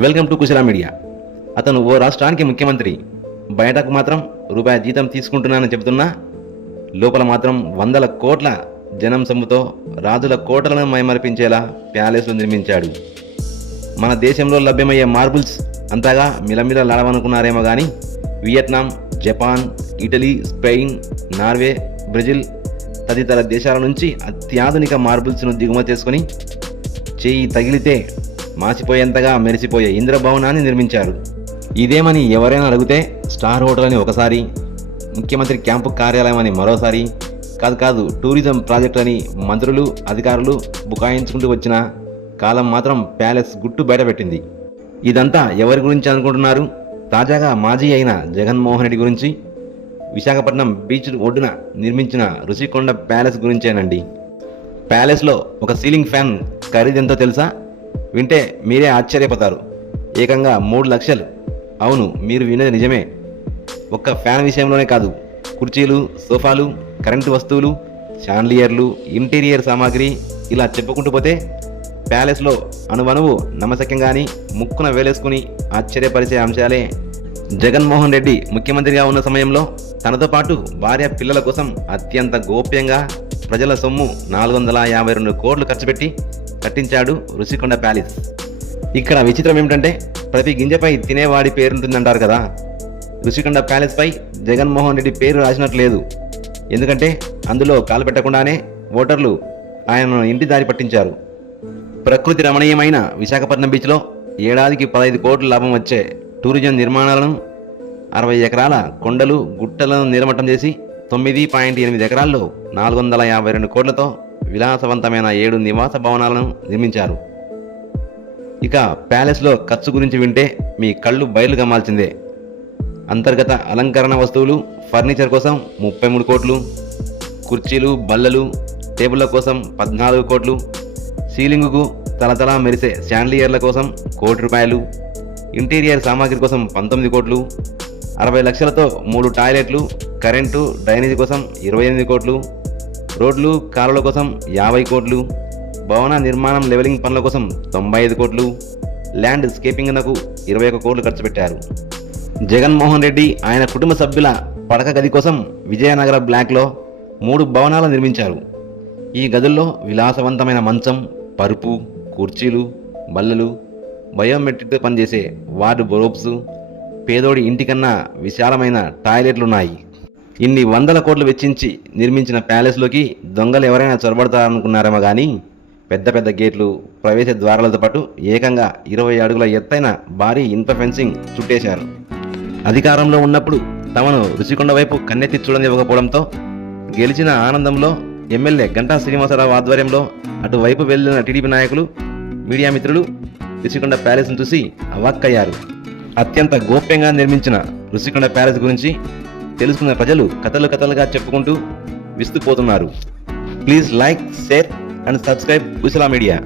Welcome to Kushala media. అతను ఓ రాష్ట్రానికి ముఖ్యమంత్రి. బయటకు మాత్రం రూపాయి జీతం తీసుకుంటున్నానని చెబుతున్నా లోపల మాత్రం వందల కోట్ల జనం సొమ్ముతో రాజుల కోటలను మైమరిపించేలా ప్యాలెస్లు నిర్మించాడు. మన దేశంలో లభ్యమయ్యే మార్బుల్స్ అంతగా మిలమిలలాడవనుకున్నారేమో కానీ Vietnam, Japan, Italy, Spain, Norway, Brazil తదితర దేశాల నుంచి అత్యాధునిక మార్బుల్స్ను దిగుమతి చేసుకుని చేయి తగిలితే మాసిపోయేంతగా మెరిసిపోయే ఇంద్రభవనాన్ని నిర్మించారు. ఇదేమని ఎవరైనా అడిగితే స్టార్ హోటల్ అని ఒకసారి, ముఖ్యమంత్రి క్యాంపు కార్యాలయం అని మరోసారి, కాదు టూరిజం ప్రాజెక్ట్ అని మంత్రులు అధికారులు బుకాయించుకుంటూ వచ్చిన కాలం మాత్రం ప్యాలెస్ గుట్టు బయటపెట్టింది. ఇదంతా ఎవరి గురించి అనుకుంటున్నారు? తాజాగా మాజీ అయిన జగన్మోహన్ రెడ్డి గురించి, విశాఖపట్నం బీచ్ ఒడ్డున నిర్మించిన రుషికొండ ప్యాలెస్ గురించేనండి. ప్యాలెస్లో ఒక సీలింగ్ ఫ్యాన్ ఖరీదెంతో తెలుసా? వింటే మీరే ఆశ్చర్యపోతారు. ఏకంగా 3 లక్షలు. అవును, మీరు వినేది నిజమే. ఒక్క ఫ్యాన్ విషయంలోనే కాదు, కుర్చీలు, సోఫాలు, కరెంటు వస్తువులు, షాన్లియర్లు, ఇంటీరియర్ సామాగ్రి ఇలా చెప్పుకుంటూ పోతే ప్యాలెస్లో అణువణువు నమ్మశక్యంగాని ముక్కున వేలేసుకుని ఆశ్చర్యపరిచే అంశాలే. జగన్మోహన్ రెడ్డి ముఖ్యమంత్రిగా ఉన్న సమయంలో తనతో పాటు భార్య పిల్లల కోసం అత్యంత గోప్యంగా ప్రజల సొమ్ము 452 కోట్లు ఖర్చు పెట్టి కట్టించాడు రుషికొండ ప్యాలెస్. ఇక్కడ విచిత్రం ఏమిటంటే ప్రతి గింజపై తినేవాడి పేరుంటుందంటారు కదా. రుషికొండ ప్యాలెస్ పై జగన్మోహన్ రెడ్డి పేరు రాసినట్లు లేదు. ఎందుకంటే అందులో కాలు పెట్టకుండానే ఓటర్లు ఆయనను ఇంటి దారి పట్టించారు. ప్రకృతి రమణీయమైన విశాఖపట్నం బీచ్లో ఏడాదికి 15 కోట్ల లాభం వచ్చే టూరిజం నిర్మాణాలను, 60 ఎకరాల కొండలు గుట్టలను నిర్మట్టం చేసి 9.8 ఎకరాల్లో 452 కోట్లతో విలాసవంతమైన 7 నివాస భవనాలను నిర్మించారు. ఇక ప్యాలెస్లో ఖర్చు గురించి వింటే మీ కళ్ళు బయలు గమ్మాల్సిందే. అంతర్గత అలంకరణ వస్తువులు, ఫర్నిచర్ కోసం 33 కోట్లు, కుర్చీలు, బల్లలు, టేబుళ్ల కోసం 14 కోట్లు, సీలింగుకు తలతలా మెరిసే శాండ్లియర్ల కోసం 1 కోటి రూపాయలు, ఇంటీరియర్ సామాగ్రి కోసం 19 కోట్లు, 60 లక్షలతో 3 టాయిలెట్లు, కరెంటు, డ్రైనేజీ కోసం 28 కోట్లు, రోడ్లు, కాలువల కోసం 50 కోట్లు, భవన నిర్మాణం లెవెలింగ్ పనుల కోసం 95 కోట్లు, ల్యాండ్ స్కేపింగ్నకు 21 కోట్లు ఖర్చు పెట్టారు. జగన్మోహన్ రెడ్డి ఆయన కుటుంబ సభ్యుల పడక గది కోసం విజయనగర బ్లాక్లో 3 భవనాలు నిర్మించారు. ఈ గదుల్లో విలాసవంతమైన మంచం, పరుపు, కుర్చీలు, బల్లలు, బయోమెట్రిక్తో పనిచేసే వార్డు బోర్డ్స్, పేదోడి ఇంటికన్నా విశాలమైన టాయిలెట్లున్నాయి. ఇన్ని వందల కోట్లు వెచ్చించి నిర్మించిన ప్యాలెస్లోకి దొంగలు ఎవరైనా చొరబడతారనుకున్నారేమో కానీ పెద్ద పెద్ద గేట్లు, ప్రవేశ ద్వారాలతో పాటు ఏకంగా 20 అడుగుల ఎత్తైన భారీ ఇనుప ఫెన్సింగ్ చుట్టేశారు. అధికారంలో ఉన్నప్పుడు తమను రుషికొండ వైపు కన్నెత్తి చూడనివ్వకపోవడంతో గెలిచిన ఆనందంలో ఎమ్మెల్యే గంటా శ్రీనివాసరావు ఆధ్వర్యంలో అటువైపు వెళ్లిన టీడీపీ నాయకులు, మీడియా మిత్రులు రుషికొండ ప్యాలెస్ను చూసి అవాక్కయ్యారు. అత్యంత గోప్యంగా నిర్మించిన రుషికొండ ప్యాలెస్ గురించి తెలుసుకున్న ప్రజలు కథలుగా చెప్పుకుంటూ విస్తుపోతున్నారు. Please like, share and subscribe Kushala media.